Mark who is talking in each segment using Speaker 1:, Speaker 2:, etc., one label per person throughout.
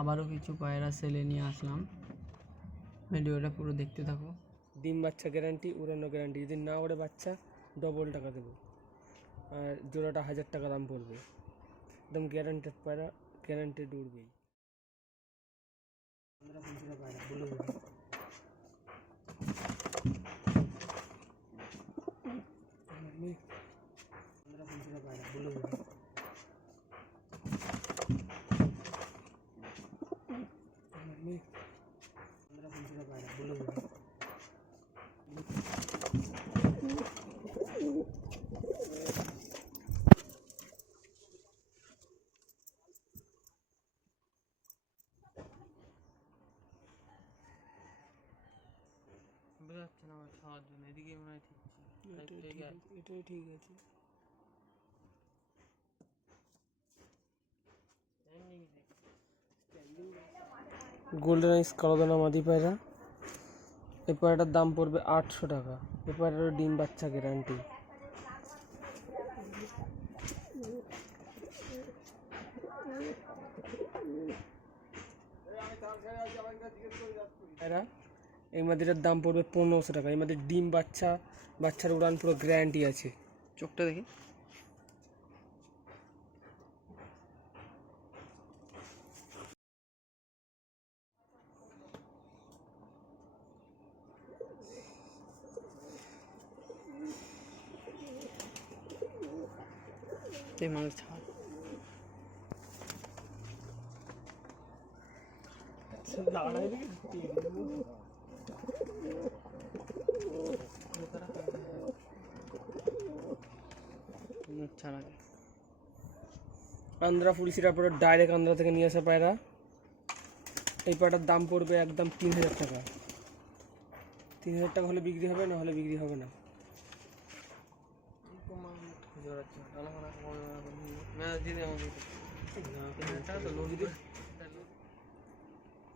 Speaker 1: আবারও কিছু পায়রা সেলে নিয়ে আসলাম। ভিডিওটা পুরো দেখতে থাকো।
Speaker 2: ডিম বাচ্চা গ্যারান্টি উড়ানো গ্যারান্টি যদি না ওড়ে বাচ্চা ডবল টাকা দেবো। আর জোড়াটা হাজার টাকা দাম পড়বে। একদম গ্যারান্টেড পায়রা গ্যারান্টেড উড়বেই। পনেরো পনেরো পায়রা বলে দেবো
Speaker 1: বোঝা যাচ্ছে না আমার খাওয়ার জন্য এদিকে মনে হয় ঠিকছি
Speaker 2: এটাই ঠিক আছে গোল্ডেন আইস কালোদানা মাদি পায়রা। এই পায়রাটার দাম পড়বে আটশো টাকা। এই পায়রাটার ডিম বাচ্চা গ্যারান্টি পায়রা, এই মাদিটার দাম পড়বে পনেরোশো টাকা। এই মাদির ডিম বাচ্চা, বাচ্চার উড়ান পুরো গ্যারান্টি আছে।
Speaker 1: চোখটা দেখি। মানুষ ছাড় ছাড়া
Speaker 2: আন্ধ্রা পুলিশের পরে ডাইরেক্ট আন্ধ্রা থেকে নিয়ে আসা পায়রা। এই পায়রাটার দাম পড়বে একদম তিন হাজার টাকা। তিন হাজার টাকা হলে বিক্রি হবে না হলে বিক্রি হবে না।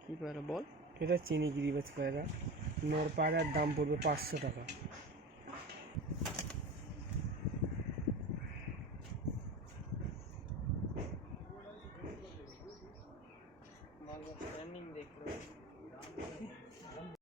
Speaker 1: কি পায়রা বল?
Speaker 2: এটা চিনি গিরিবাজ পায়রা নর পায়রার দাম পড়বে পাঁচশো টাকা